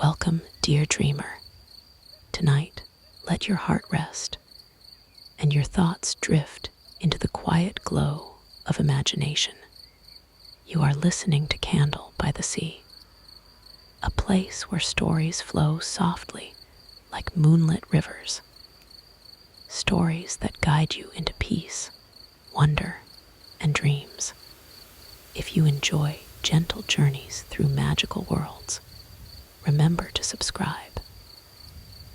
Welcome, dear dreamer. Tonight, let your heart rest and your thoughts drift into the quiet glow of imagination. You are listening to Candle by the Sea, a place where stories flow softly like moonlit rivers, stories that guide you into peace, wonder, and dreams. If you enjoy gentle journeys through magical worlds, remember to subscribe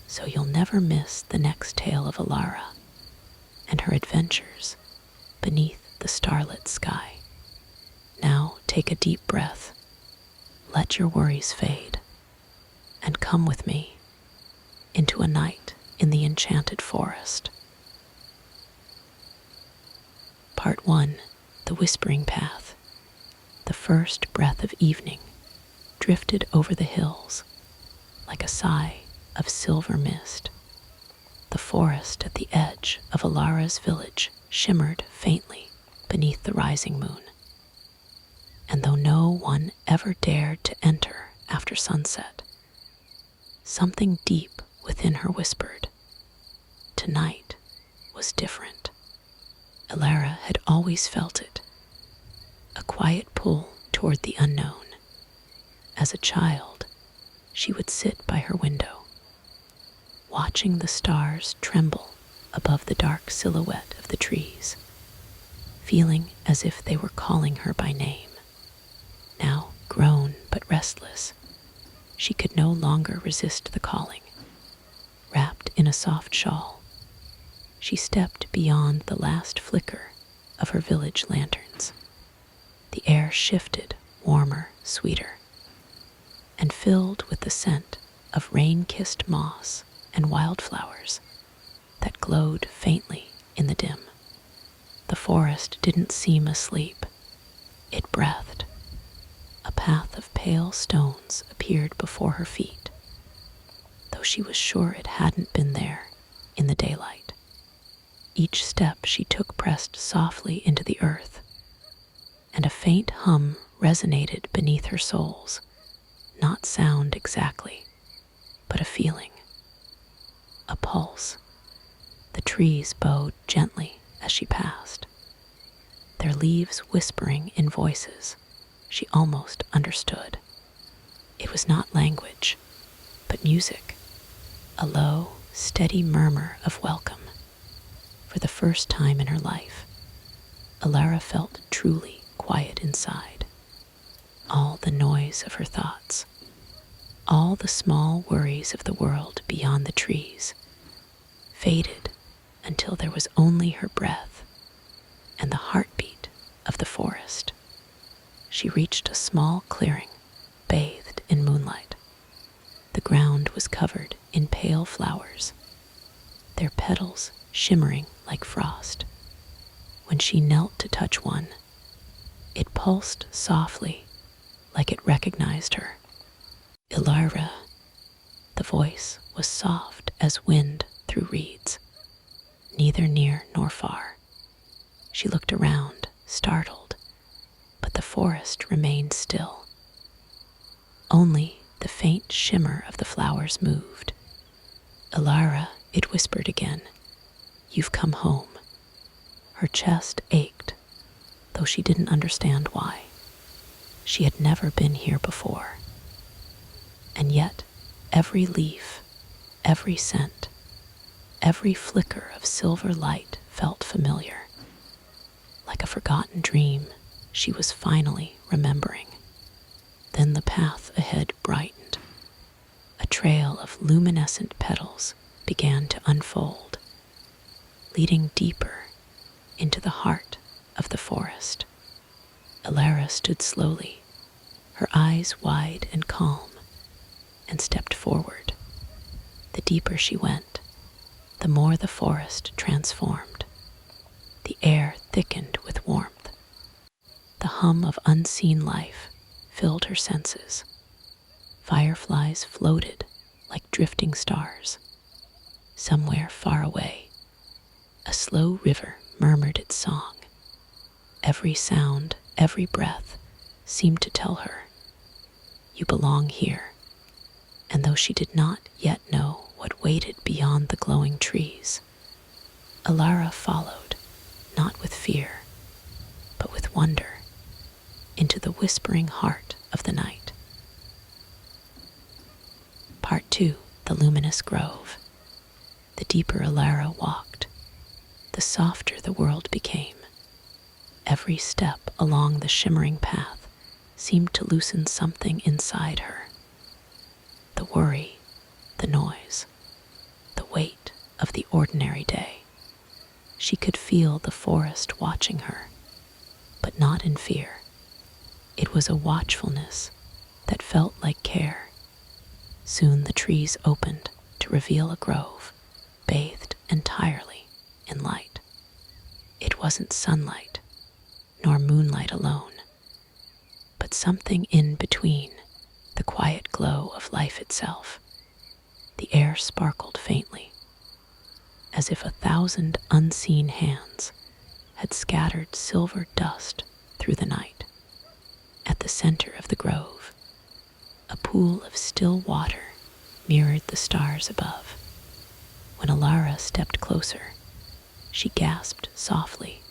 so you'll never miss the next tale of Elara and her adventures beneath the starlit sky. Now take a deep breath, let your worries fade, and come with me into a night in the Enchanted Forest. Part 1. The Whispering Path. The first breath of evening drifted over the hills like a sigh of silver mist. The forest at the edge of Elara's village shimmered faintly beneath the rising moon. And though no one ever dared to enter after sunset, something deep within her whispered, tonight was different. Elara had always felt it, a quiet pull toward the unknown. As a child, she would sit by her window, watching the stars tremble above the dark silhouette of the trees, feeling as if they were calling her by name. Now grown but restless, she could no longer resist the calling. Wrapped in a soft shawl, she stepped beyond the last flicker of her village lanterns. The air shifted, warmer, sweeter, and filled with the scent of rain-kissed moss and wildflowers that glowed faintly in the dim. The forest didn't seem asleep. It breathed. A path of pale stones appeared before her feet, though she was sure it hadn't been there in the daylight. Each step she took pressed softly into the earth, and a faint hum resonated beneath her soles. Not sound exactly, but a feeling, a pulse. The trees bowed gently as she passed, their leaves whispering in voices she almost understood. It was not language, but music, a low, steady murmur of welcome. For the first time in her life, Elara felt truly quiet inside. All the noise of her thoughts, all the small worries of the world beyond the trees, faded until there was only her breath and the heartbeat of the forest. She reached a small clearing, bathed in moonlight. The ground was covered in pale flowers, their petals shimmering like frost. When she knelt to touch one, it pulsed softly, like it recognized her. Elara. The voice was soft as wind through reeds, neither near nor far. She looked around, startled, but the forest remained still. Only the faint shimmer of the flowers moved. Elara, it whispered again, you've come home. Her chest ached, though she didn't understand why. She had never been here before. And yet, every leaf, every scent, every flicker of silver light felt familiar. Like a forgotten dream, she was finally remembering. Then the path ahead brightened. A trail of luminescent petals began to unfold, leading deeper into the heart of the forest. Elara stood slowly, her eyes wide and calm, and stepped forward. The deeper she went, the more the forest transformed. The air thickened with warmth. The hum of unseen life filled her senses. Fireflies floated like drifting stars. Somewhere far away, a slow river murmured its song. Every sound, every breath seemed to tell her, you belong here, and though she did not yet know what waited beyond the glowing trees. Elara followed, not with fear, but with wonder, into the whispering heart of the night. Part 2. The Luminous Grove. The deeper Elara walked, the softer the world became. Every step along the shimmering path seemed to loosen something inside her. The worry, the noise, the weight of the ordinary day. She could feel the forest watching her, but not in fear. It was a watchfulness that felt like care. Soon the trees opened to reveal a grove, bathed entirely in light. It wasn't sunlight, nor moonlight alone, but something in between, the quiet glow of life itself. The air sparkled faintly, as if 1,000 unseen hands had scattered silver dust through the night. At the center of the grove, a pool of still water mirrored the stars above. When Elara stepped closer, she gasped softly.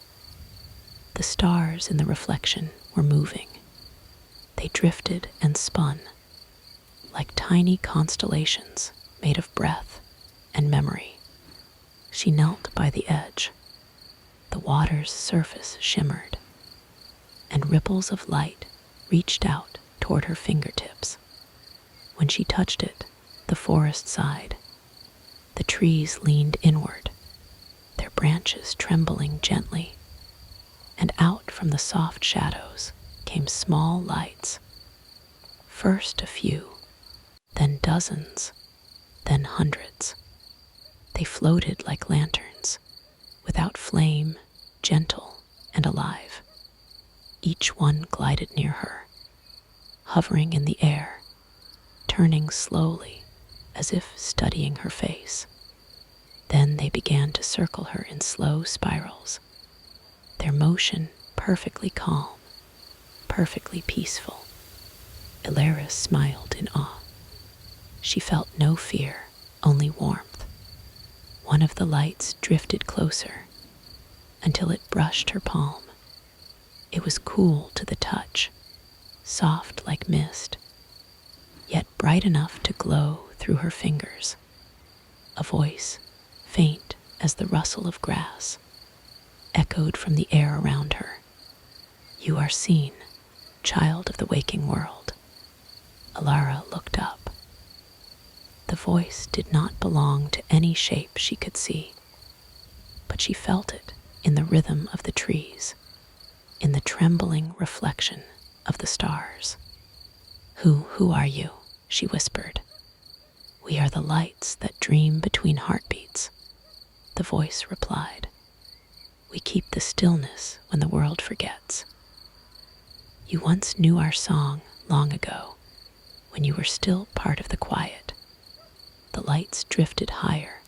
The stars in the reflection were moving. They drifted and spun, like tiny constellations made of breath and memory. She knelt by the edge. The water's surface shimmered, and ripples of light reached out toward her fingertips. When she touched it, the forest sighed. The trees leaned inward, their branches trembling gently, and out from the soft shadows came small lights. First a few, then dozens, then hundreds. They floated like lanterns, without flame, gentle and alive. Each one glided near her, hovering in the air, turning slowly as if studying her face. Then they began to circle her in slow spirals, their motion perfectly calm, perfectly peaceful. Elara smiled in awe. She felt no fear, only warmth. One of the lights drifted closer until it brushed her palm. It was cool to the touch, soft like mist, yet bright enough to glow through her fingers. A voice, faint as the rustle of grass, echoed from the air around her. "You are seen, child of the waking world." Elara looked up. The voice did not belong to any shape she could see, but she felt it in the rhythm of the trees, in the trembling reflection of the stars. Who are you?" she whispered. "We are the lights that dream between heartbeats," the voice replied. "We keep the stillness when the world forgets. You once knew our song long ago, when you were still part of the quiet." The lights drifted higher,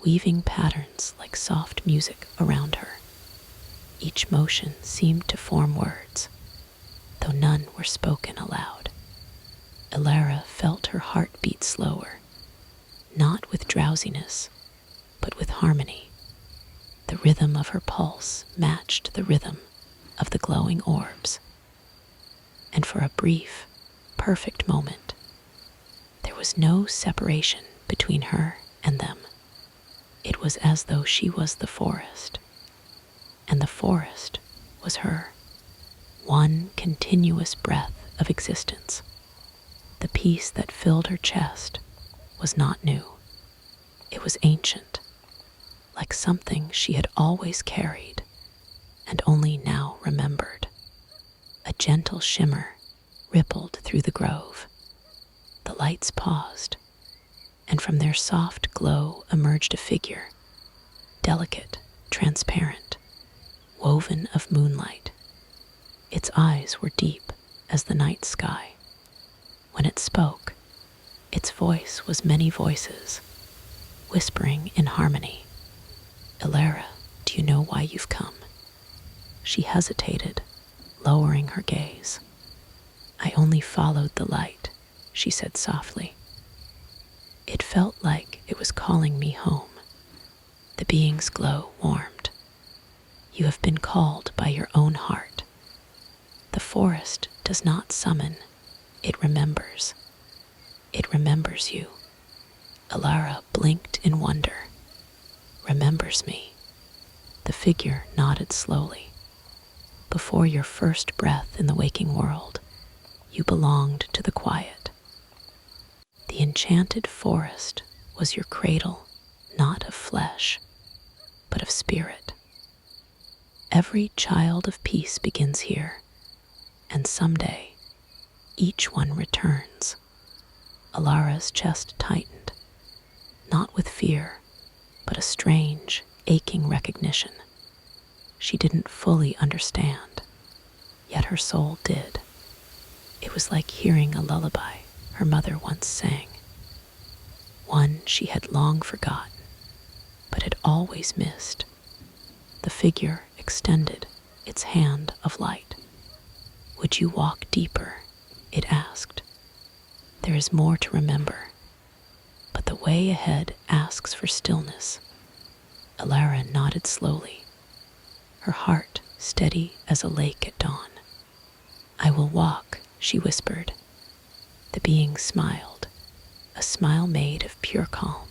weaving patterns like soft music around her. Each motion seemed to form words, though none were spoken aloud. Elara felt her heart beat slower, not with drowsiness, but with harmony. The rhythm of her pulse matched the rhythm of the glowing orbs. And for a brief, perfect moment, there was no separation between her and them. It was as though she was the forest, and the forest was her. One continuous breath of existence. The peace that filled her chest was not new. It was ancient, like something she had always carried and only now remembered. A gentle shimmer rippled through the grove. The lights paused, and from their soft glow emerged a figure, delicate, transparent, woven of moonlight. Its eyes were deep as the night sky. When it spoke, its voice was many voices, whispering in harmony. "Elara, do you know why you've come?" She hesitated, lowering her gaze. "I only followed the light," she said softly. felt like it was calling me home. The being's glow warmed. You have been called by your own heart. The forest does not summon, it remembers. It remembers you. Elara blinked in wonder. Remembers me. The figure nodded slowly. Before your first breath in the waking world, you belonged to the quiet. The enchanted forest was your cradle, not of flesh, but of spirit. Every child of peace begins here, and someday, each one returns. Elara's chest tightened, not with fear, but a strange, aching recognition. She didn't fully understand, yet her soul did. It was like hearing a lullaby her mother once sang, one she had long forgotten, but had always missed. The figure extended its hand of light. Would you walk deeper? It asked. There is more to remember, but the way ahead asks for stillness. Elara nodded slowly, her heart steady as a lake at dawn. I will walk, she whispered. The being smiled, a smile made of pure calm,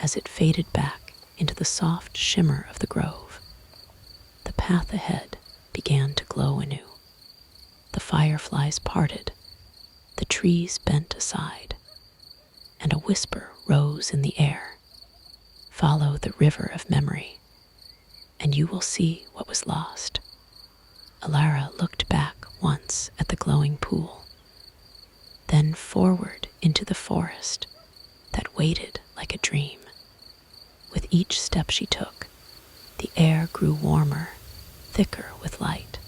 as it faded back into the soft shimmer of the grove. The path ahead began to glow anew. The fireflies parted, the trees bent aside, and a whisper rose in the air. Follow the river of memory, and you will see what was lost. Elara looked back once at the glowing pool, then forward into the forest that waited like a dream. With each step she took, the air grew warmer, thicker with light,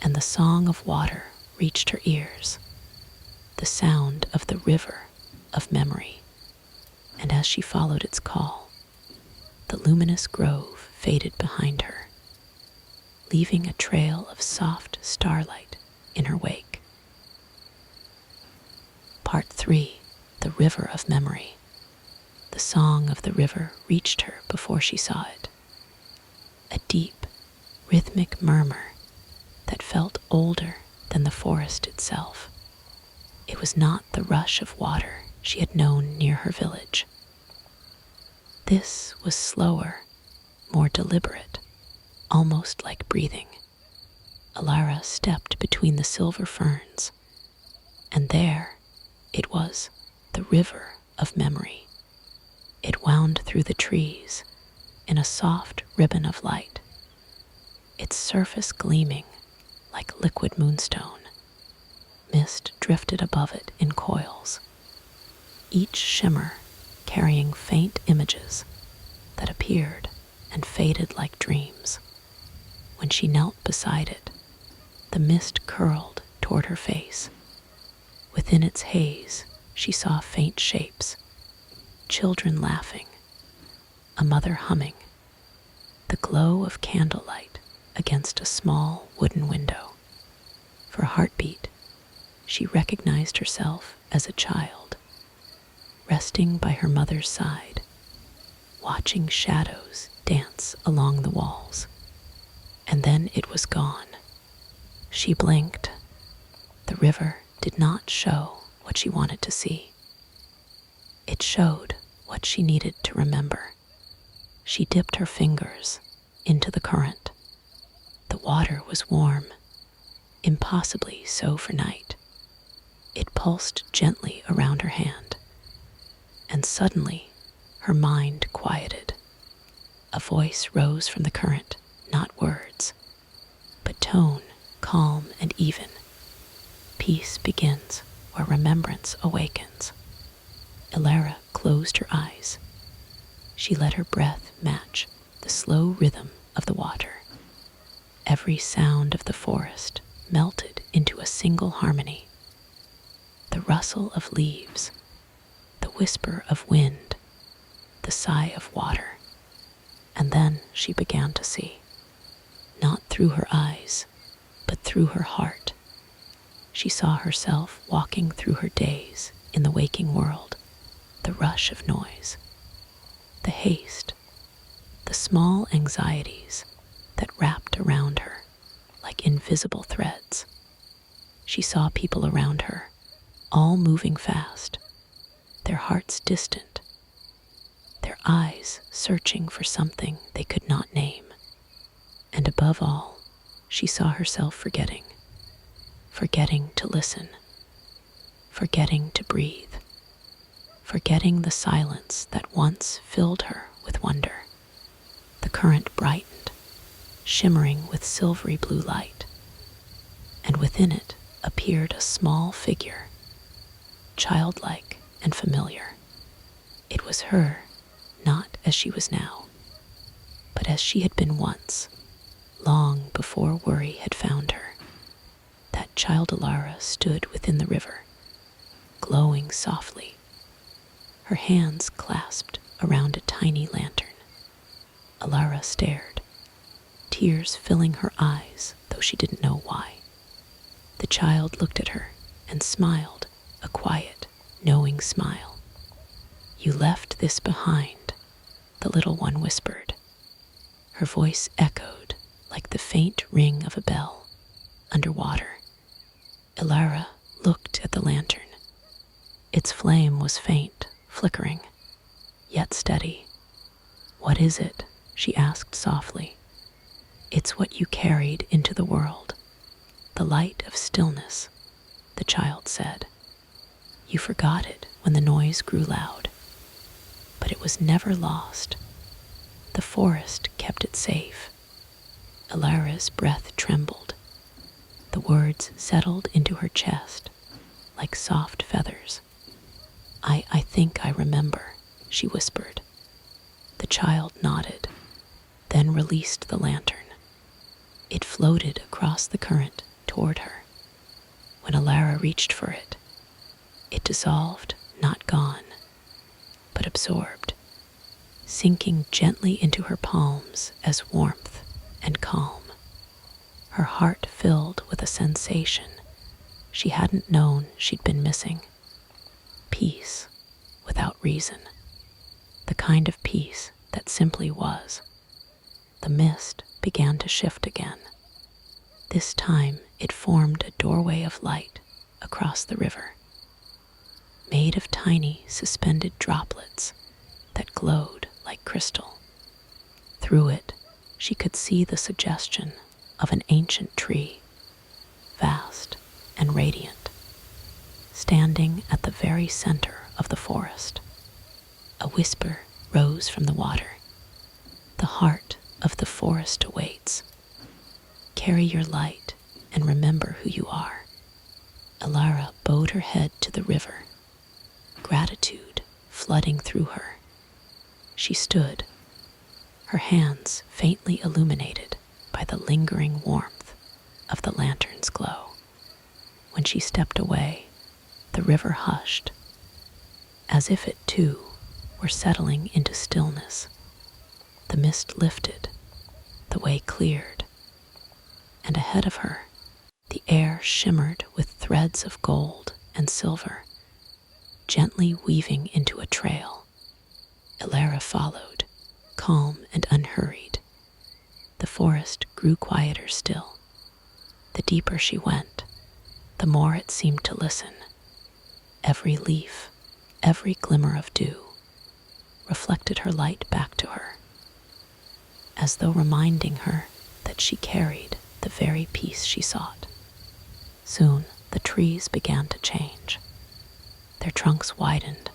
and the song of water reached her ears, the sound of the river of memory. And as she followed its call, the luminous grove faded behind her, leaving a trail of soft starlight in her wake. Part 3. The River of Memory. The song of the river reached her before she saw it. A deep, rhythmic murmur that felt older than the forest itself. It was not the rush of water she had known near her village. This was slower, more deliberate, almost like breathing. Elara stepped between the silver ferns, and there it was, the river of memory. It wound through the trees in a soft ribbon of light, its surface gleaming like liquid moonstone. Mist drifted above it in coils, each shimmer carrying faint images that appeared and faded like dreams. When she knelt beside it, the mist curled toward her face. Within its haze, she saw faint shapes, children laughing, a mother humming, the glow of candlelight against a small wooden window. For a heartbeat, she recognized herself as a child, resting by her mother's side, watching shadows dance along the walls. And then it was gone. She blinked. The river did not show what she wanted to see. It showed what she needed to remember. She dipped her fingers into the current. The water was warm, impossibly so for night. It pulsed gently around her hand, and suddenly her mind quieted. A voice rose from the current, not words, but tone, calm and even. Peace begins where remembrance awakens. Elara closed her eyes. She let her breath match the slow rhythm of the water. Every sound of the forest melted into a single harmony. The rustle of leaves, the whisper of wind, the sigh of water. And then she began to see, not through her eyes, but through her heart. She saw herself walking through her days in the waking world, the rush of noise, the haste, the small anxieties that wrapped around her like invisible threads. She saw people around her, all moving fast, their hearts distant, their eyes searching for something they could not name. And above all, she saw herself forgetting to listen, forgetting to breathe, forgetting the silence that once filled her with wonder. The current brightened, shimmering with silvery blue light, and within it appeared a small figure, childlike and familiar. It was her, not as she was now, but as she had been once, long before worry had found her. That child Elara stood within the river, glowing softly, her hands clasped around a tiny lantern. Elara stared, tears filling her eyes, though she didn't know why. The child looked at her and smiled, a quiet, knowing smile. "You left this behind," the little one whispered. Her voice echoed like the faint ring of a bell underwater. Elara looked at the lantern. Its flame was faint, flickering, yet steady. "What is it?" she asked softly. "It's what you carried into the world, the light of stillness," the child said. "You forgot it when the noise grew loud, but it was never lost. The forest kept it safe." Elara's breath trembled. The words settled into her chest like soft feathers. I think I remember," she whispered. The child nodded, then released the lantern. It floated across the current toward her. When Elara reached for it, it dissolved, not gone, but absorbed, sinking gently into her palms as warmth and calm. Her heart filled with a sensation she hadn't known she'd been missing. Peace without reason. The kind of peace that simply was. The mist began to shift again. This time it formed a doorway of light across the river, made of tiny suspended droplets that glowed like crystal. Through it, she could see the suggestion of an ancient tree, vast and radiant, standing at the very center of the forest. A whisper rose from the water. "The heart of the forest awaits. Carry your light and remember who you are." Elara bowed her head to the river, gratitude flooding through her. She stood, her hands faintly illuminated by the lingering warmth of the lantern's glow. When she stepped away, the river hushed, as if it too were settling into stillness. The mist lifted, the way cleared, and ahead of her, the air shimmered with threads of gold and silver, gently weaving into a trail. Elara followed, calm and unhurried. The forest grew quieter still. The deeper she went, the more it seemed to listen. Every leaf, every glimmer of dew, reflected her light back to her, as though reminding her that she carried the very peace she sought. Soon the trees began to change. Their trunks widened,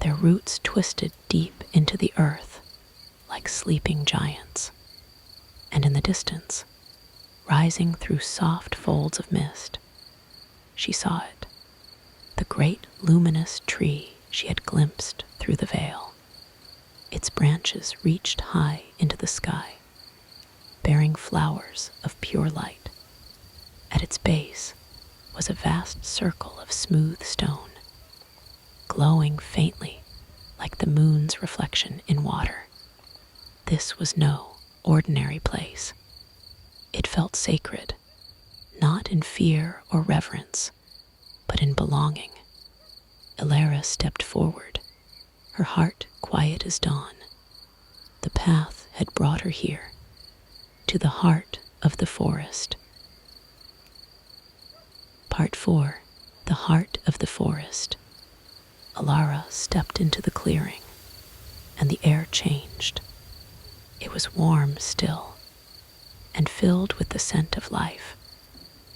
their roots twisted deep into the earth like sleeping giants. And in the distance, rising through soft folds of mist, she saw it, the great luminous tree she had glimpsed through the veil. Its branches reached high into the sky, bearing flowers of pure light. At its base was a vast circle of smooth stone, glowing faintly like the moon's reflection in water. This was no ordinary place. It felt sacred, not in fear or reverence, but in belonging. Elara stepped forward, her heart quiet as dawn. The path had brought her here, to the heart of the forest. Part 4. The Heart of the Forest. Elara stepped into the clearing, and the air changed. It was warm still, and filled with the scent of life,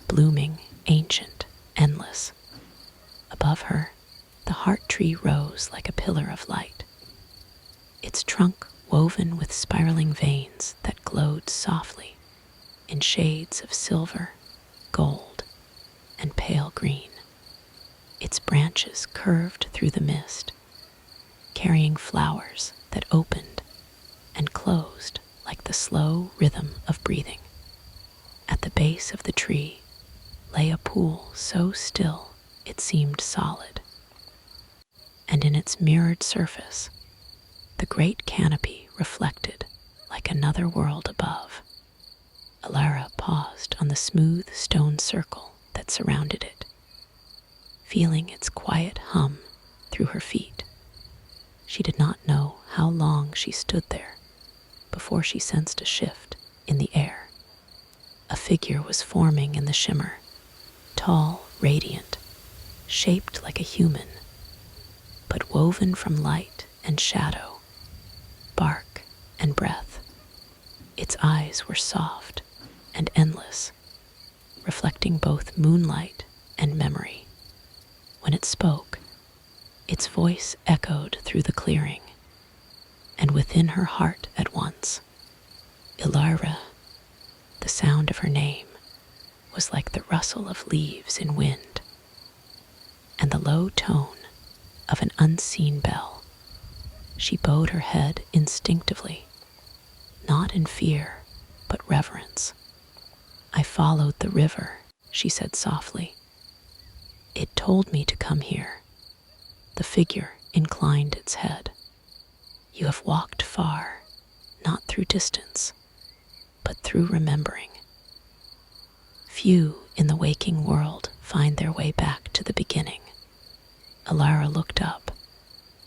blooming, ancient, endless. Above her, the heart tree rose like a pillar of light, its trunk woven with spiraling veins that glowed softly in shades of silver, gold, and pale green. Its branches curved through the mist, carrying flowers that opened and closed like the slow rhythm of breathing. At the base of the tree lay a pool so still it seemed solid, and in its mirrored surface, the great canopy reflected like another world above. Elara paused on the smooth stone circle that surrounded it, feeling its quiet hum through her feet. She did not know how long she stood there before she sensed a shift in the air. A figure was forming in the shimmer, tall, radiant, shaped like a human, but woven from light and shadow, bark and breath. Its eyes were soft and endless, reflecting both moonlight and memory. When it spoke, its voice echoed through the clearing, and within her heart at once. Elara, the sound of her name, was like the rustle of leaves in wind, and the low tone of an unseen bell. She bowed her head instinctively, not in fear, but reverence. "I followed the river," she said softly. "It told me to come here." The figure inclined its head. "You have walked far, not through distance, but through remembering. Few in the waking world find their way back to the beginning." Elara looked up.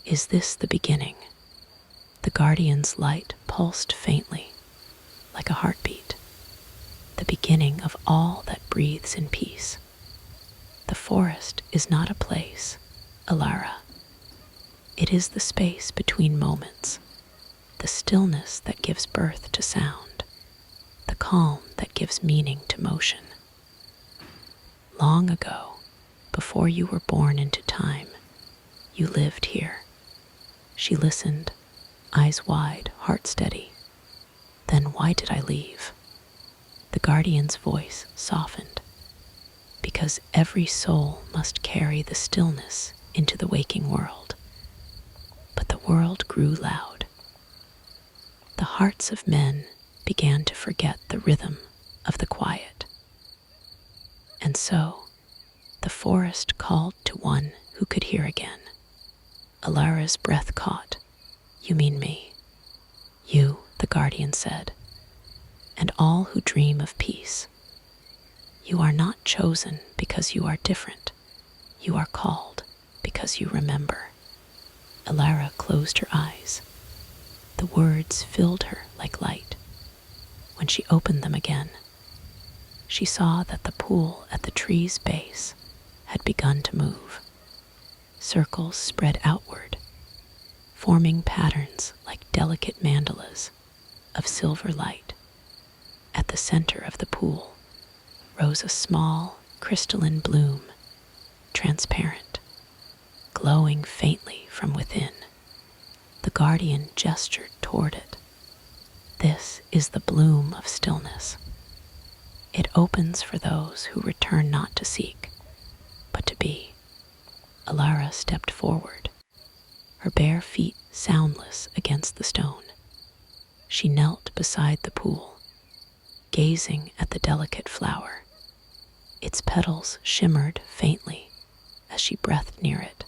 "Is this the beginning?" The guardian's light pulsed faintly, like a heartbeat. "The beginning of all that breathes in peace. The forest is not a place, Elara. It is the space between moments, the stillness that gives birth to sound, the calm that gives meaning to motion. Long ago, before you were born into time, you lived here." She listened, eyes wide, heart steady. "Then why did I leave?" The guardian's voice softened. "Because every soul must carry the stillness into the waking world." But the world grew loud. The hearts of men began to forget the rhythm of the quiet. And so, the forest called to one who could hear again. Elara's breath caught. "You mean me?" "You," the guardian said, "and all who dream of peace. You are not chosen because you are different. You are called because you remember." Elara closed her eyes. The words filled her like light. When she opened them again, she saw that the pool at the tree's base had begun to move. Circles spread outward, forming patterns like delicate mandalas of silver light. At the center of the pool rose a small, crystalline bloom, transparent, glowing faintly from within. The guardian gestured toward it. "This is the bloom of stillness. It opens for those who return not to seek, but to be." Elara stepped forward, her bare feet soundless against the stone. She knelt beside the pool, gazing at the delicate flower. Its petals shimmered faintly as she breathed near it,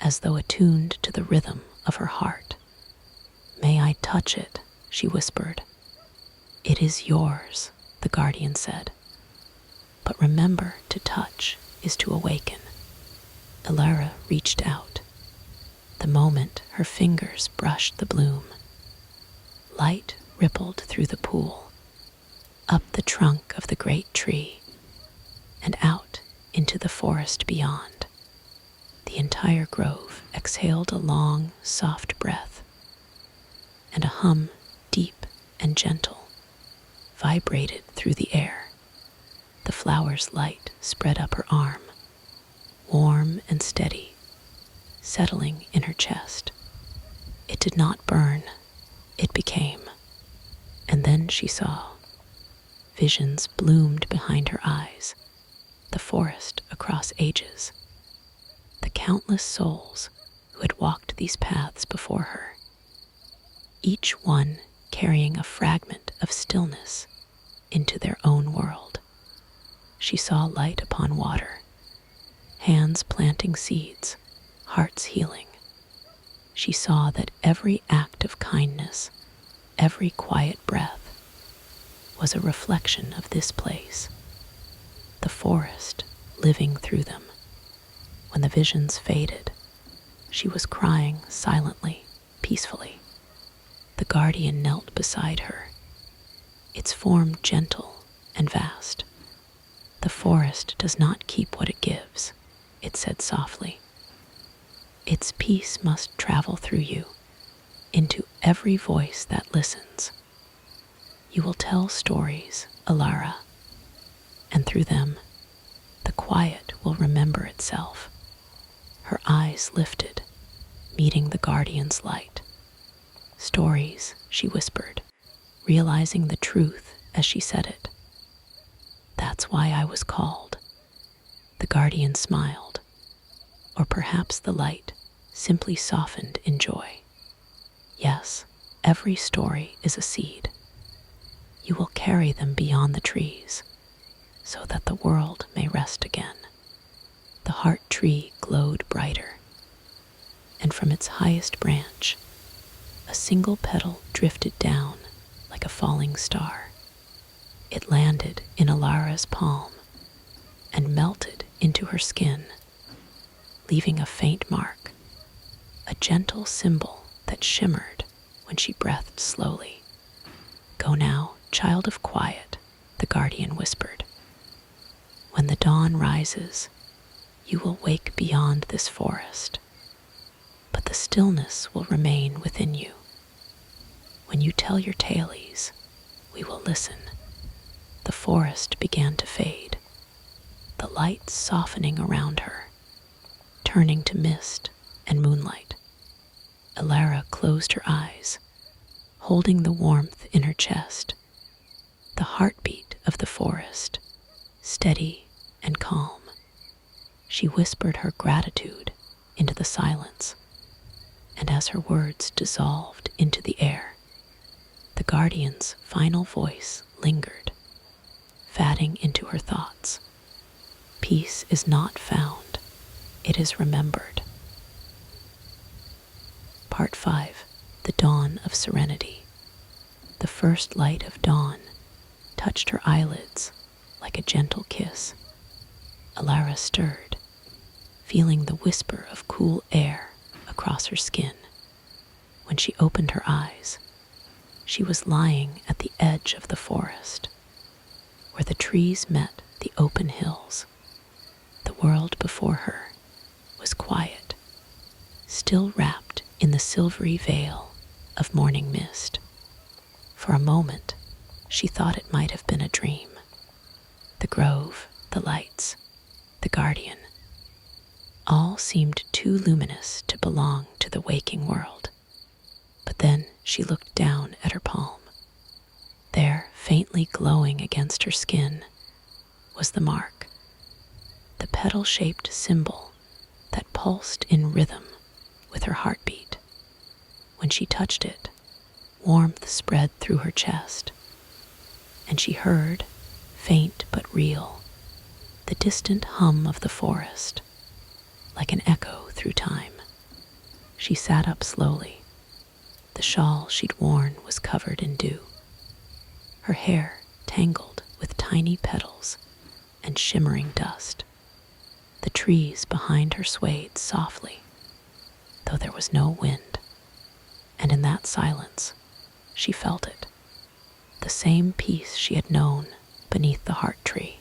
as though attuned to the rhythm of her heart. "May I touch it?" she whispered. "It is yours," the guardian said. "But remember, to touch is to awaken." Elara reached out. The moment, her fingers brushed the bloom. Light rippled through the pool, up the trunk of the great tree, and out into the forest beyond. The entire grove exhaled a long, soft breath, and a hum, deep and gentle, vibrated through the air. The flower's light spread up her arm, warm and steady, settling in her chest. It did not burn, it became. And then she saw. Visions bloomed behind her eyes, the forest across ages, the countless souls who had walked these paths before her, each one carrying a fragment of stillness into their own world. She saw light upon water, hands planting seeds, hearts healing. She saw that every act of kindness, every quiet breath, was a reflection of this place, the forest living through them. When the visions faded, she was crying silently, peacefully. The guardian knelt beside her, its form gentle and vast. "The forest does not keep what it gives," it said softly. "Its peace must travel through you, into every voice that listens. You will tell stories, Elara, and through them, the quiet will remember itself." Her eyes lifted, meeting the guardian's light. "Stories," she whispered, realizing the truth as she said it. "That's why I was called." The guardian smiled, or perhaps the light simply softened in joy. "Yes, every story is a seed. You will carry them beyond the trees, so that the world may rest again." The heart tree glowed brighter, and from its highest branch, a single petal drifted down like a falling star. It landed in Elara's palm and melted into her skin, leaving a faint mark, a gentle symbol that shimmered when she breathed slowly. "Go now, child of quiet," the guardian whispered. "When the dawn rises, you will wake beyond this forest, but the stillness will remain within you. When you tell your tales, we will listen." The forest began to fade, the light softening around her, turning to mist and moonlight. Elara closed her eyes, holding the warmth in her chest, the heartbeat of the forest, steady and calm. She whispered her gratitude into the silence, and as her words dissolved into the air, the guardian's final voice lingered, fading into her thoughts. "Peace is not found, it is remembered." Part 5. The Dawn of Serenity. The first light of dawn touched her eyelids like a gentle kiss. Elara stirred, feeling the whisper of cool air across her skin. When she opened her eyes, she was lying at the edge of the forest, where the trees met the open hills. The world before her was quiet, still wrapped in the silvery veil of morning mist. For a moment, she thought it might have been a dream. The grove, the lights, the guardian, all seemed too luminous to belong to the waking world. But then she looked down at her palm. There, faintly glowing against her skin, was the mark, the petal-shaped symbol that pulsed in rhythm with her heartbeat. When she touched it, warmth spread through her chest, and she heard, faint but real, the distant hum of the forest, like an echo through time. She sat up slowly. The shawl she'd worn was covered in dew, her hair tangled with tiny petals and shimmering dust. The trees behind her swayed softly, though there was no wind, and in that silence she felt it, the same peace she had known beneath the heart tree,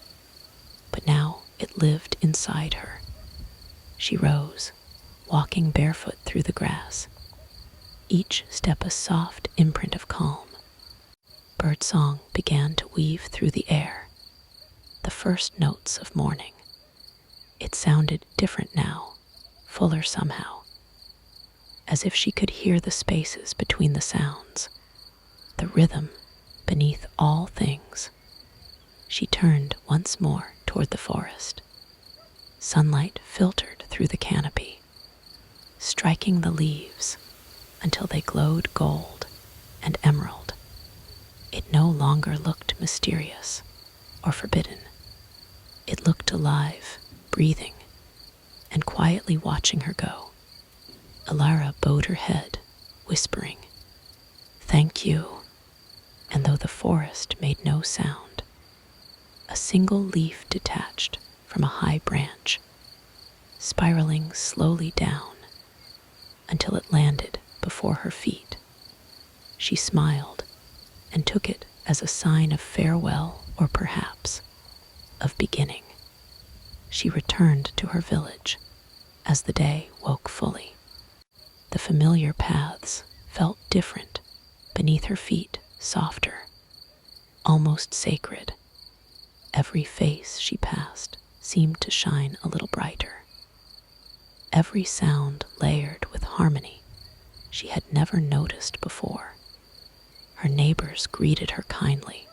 but now it lived inside her. She rose, walking barefoot through the grass, each step a soft imprint of calm. Birdsong began to weave through the air, the first notes of morning. It sounded different now, fuller somehow, as if she could hear the spaces between the sounds, the rhythm beneath all things. She turned once more toward the forest. Sunlight filtered through the canopy, striking the leaves until they glowed gold and emerald. It no longer looked mysterious or forbidden. It looked alive, breathing, and quietly watching her go. Elara bowed her head, whispering, "Thank you." And though the forest made no sound, a single leaf detached from a high branch, spiraling slowly down until it landed before her feet. She smiled and took it as a sign of farewell, or perhaps of beginning. She returned to her village as the day woke fully. The familiar paths felt different beneath her feet, softer, almost sacred. Every face she passed seemed to shine a little brighter. Every sound layered with harmony she had never noticed before. Her neighbors greeted her kindly,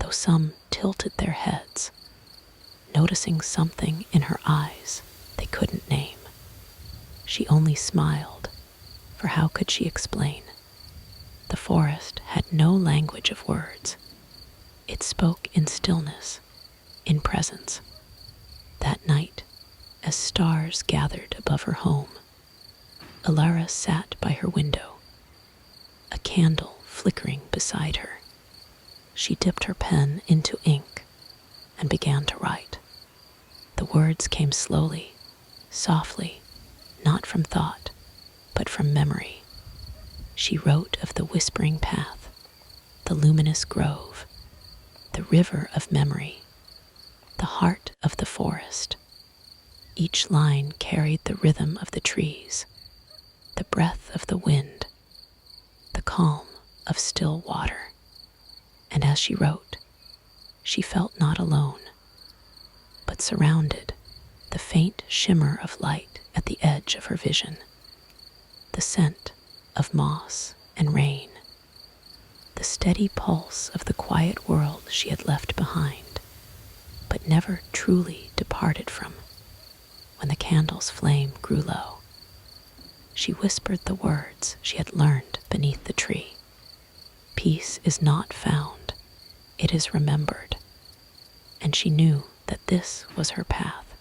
though some tilted their heads, noticing something in her eyes they couldn't name. She only smiled, for how could she explain? The forest had no language of words. It spoke in stillness, in presence. That night, as stars gathered above her home, Elara sat by her window, a candle flickering beside her. She dipped her pen into ink and began to write. The words came slowly, softly, not from thought, but from memory. She wrote of the whispering path, the luminous grove, the river of memory, the heart of the forest. Each line carried the rhythm of the trees, the breath of the wind, the calm of still water. And as she wrote, she felt not alone, but surrounded, the faint shimmer of light at the edge of her vision, the scent of moss and rain, the steady pulse of the quiet world she had left behind, but never truly departed from. When the candle's flame grew low, she whispered the words she had learned beneath the tree. Peace is not found, it is remembered. And she knew that this was her path.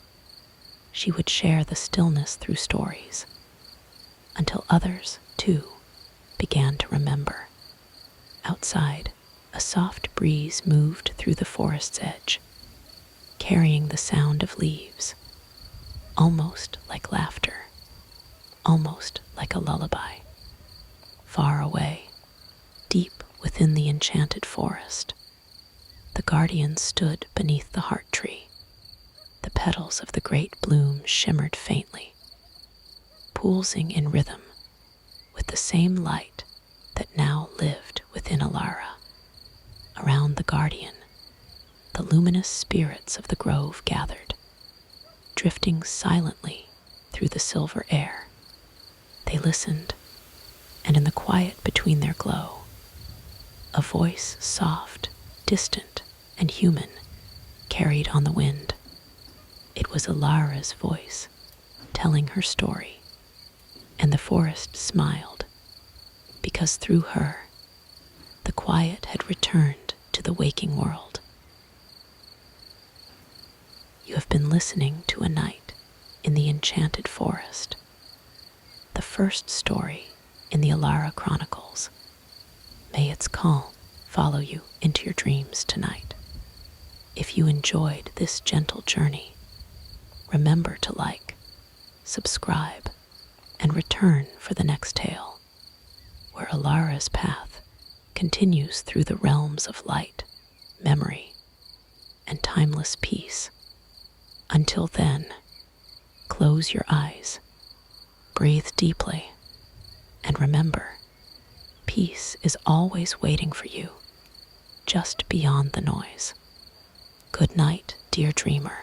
She would share the stillness through stories, until others, too, began to remember. Outside, a soft breeze moved through the forest's edge, carrying the sound of leaves, almost like laughter, almost like a lullaby. Far away, deep within the enchanted forest, the guardian stood beneath the heart tree. The petals of the great bloom shimmered faintly, pulsing in rhythm with the same light that now lived within Elara. Around the guardian, the luminous spirits of the grove gathered, drifting silently through the silver air. They listened, and in the quiet between their glow, a voice soft, distant, and human carried on the wind. It was Elara's voice, telling her story, and the forest smiled, because through her, the quiet had returned to the waking world. You have been listening to A Night in the Enchanted Forest, the first story in the Elara Chronicles. May its calm follow you into your dreams tonight. If you enjoyed this gentle journey, remember to like, subscribe, and return for the next tale, where Elara's path continues through the realms of light, memory, and timeless peace. Until then, close your eyes, breathe deeply, and remember, peace is always waiting for you, just beyond the noise. Good night, dear dreamer.